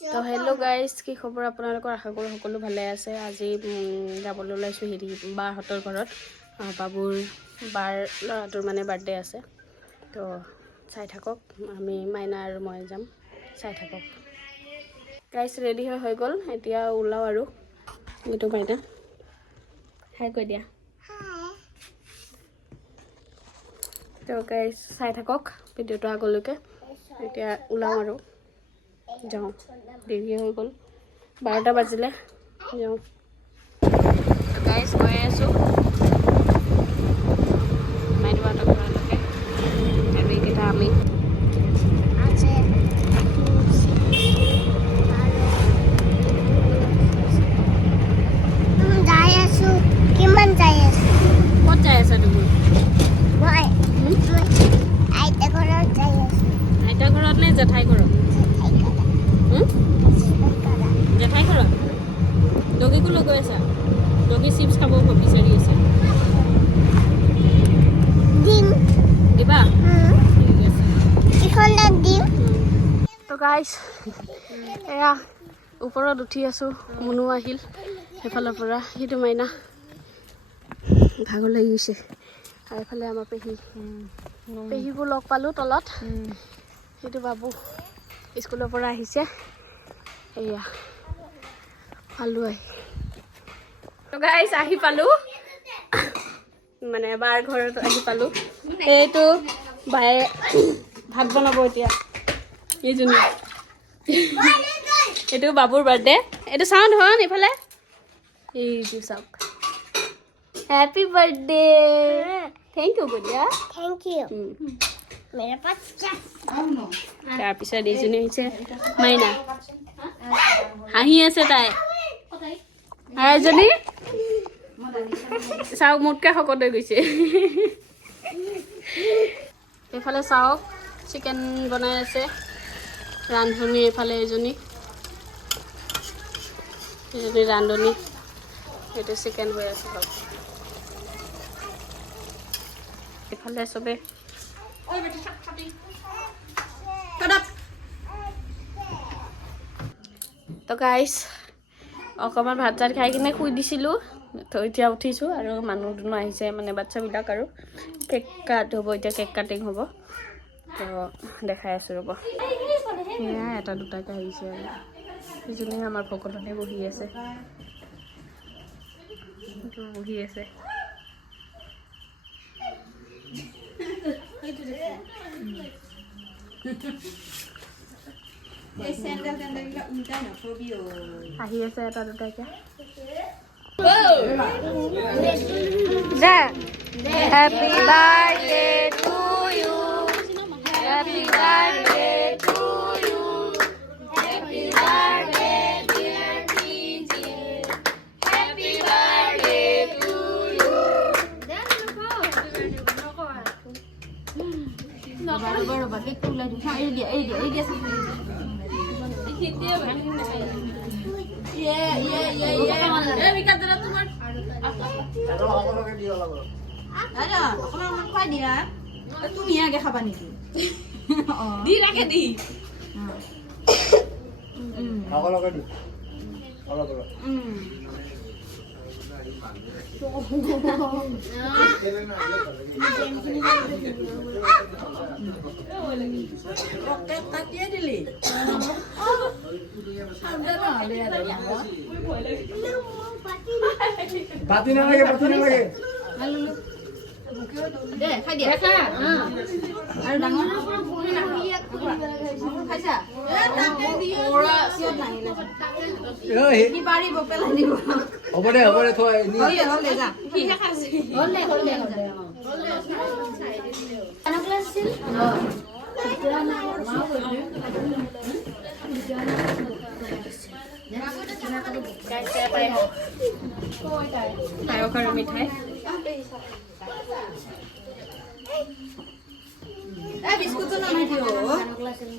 তো hello' guys, কি খবৰ আপোনালোকৰ? আশা কৰোঁ সকলো ভালে আছে। আজি যাবলৈ ওলাইছোঁ বাহঁতৰ ঘৰত। বাবুৰ বাৰ ল'ৰাটোৰ মানে বাৰ্থডে আছে। তো চাই থাকক, আমি মাইনা আৰু মই যাম, চাই থাকক। গাইজ ৰেডি হৈ গ'ল, এতিয়া ওলাওঁ আৰু। এইটো মাইনা, হাই কৈ দিয়া। তো গাইজ চাই থাকক ভিডিঅ'টো আগলৈকে। এতিয়া ওলাওঁ আৰু যাওঁ, দেৰি হৈ গ'ল, 12টা বাজিলে। যাওঁ গাইজ, গৈ আছোঁ মাইনুবাহঁতৰ ঘৰলৈকে। আৰু এইকেইটা আমি ক'ত যাই আছা তুমি? আইতা ঘৰত নে জেঠাই ঘৰত? জেঠাই ঘৰত? ডগীকো লৈ গৈ আছা? ডগী চিপছ খাব বিচাৰি আছে। দিবা? ঠিক আছে। তো গাইজ, এয়া ওপৰত উঠি আছোঁ। মুনু আহিল সেইফালৰ পৰা, সেইটো মাইনা ভাগৰ লাগি গৈছে। আৰু এইফালে আমাৰ পেহীবোৰ লগ পালোঁ তলত। সেইটো বাবু স্কুলৰ পৰা আহিছে। এয়া পালোঁ আহি। তো গাইজ আহি পালোঁ, মানে বাৰ ঘৰত আহি পালোঁ। এইটো বায়ে ভাত বনাব এতিয়া। এইজনী এইটো বাবুৰ বাৰ্থডে। এইটো চাউণ্ড হন এইফালে, এইটো চাওক। Happy birthday. थैंक यू गुड़िया, थैंक यू। मेरे पास তাৰপিছত এইজনী হৈছে মাইনা, হাঁহি আছে তাই। আৰু এজনী চাওক, মোতকৈ শকত হৈ গৈছে। এইফালে চাওক, চিকেন বনাই আছে ৰান্ধনী। এইফালে এজনী ৰান্ধনী, সেইটো চিকেন হৈ আছে। এইফালে চবে তো গাইজ অকণমান ভাত চাত খাই কিনে শুই দিছিলোঁ। তো এতিয়া উঠিছোঁ আৰু মানুহ দুনুহ আহিছে, মানে বাচ্ছাবিলাক। আৰু কেক কাট হ'ব এতিয়া, কেক কাটিং হ'ব। তো দেখাই আছোঁ ৰ'ব। সেয়া এটা দুটাকৈ আহিছে আৰু সেইজনী আমাৰ ভকতনে বহি আছে, বহি আছে। আহি আছে এটা দুটাকে। Happy birthday to you, happy birthday to you, happy birthday dear পিজি, হ্যাপি বার্থডে টু ইউ। তুমি আগে খাবা নেকি? দি ৰাখে দি কাটিয়ে দিলি। পাতি নালাগে, পাতি নালাগে। দে খাই দিয়া, আৰু ডাঙৰ খাইছা? পাৰিব পেলাই দিব। হ'ব দে, হ'ব দে, থৈ হ'ল দে, যা। পায়স আৰু মিঠাই। বিস্কুটটো নামাই দিওঁ।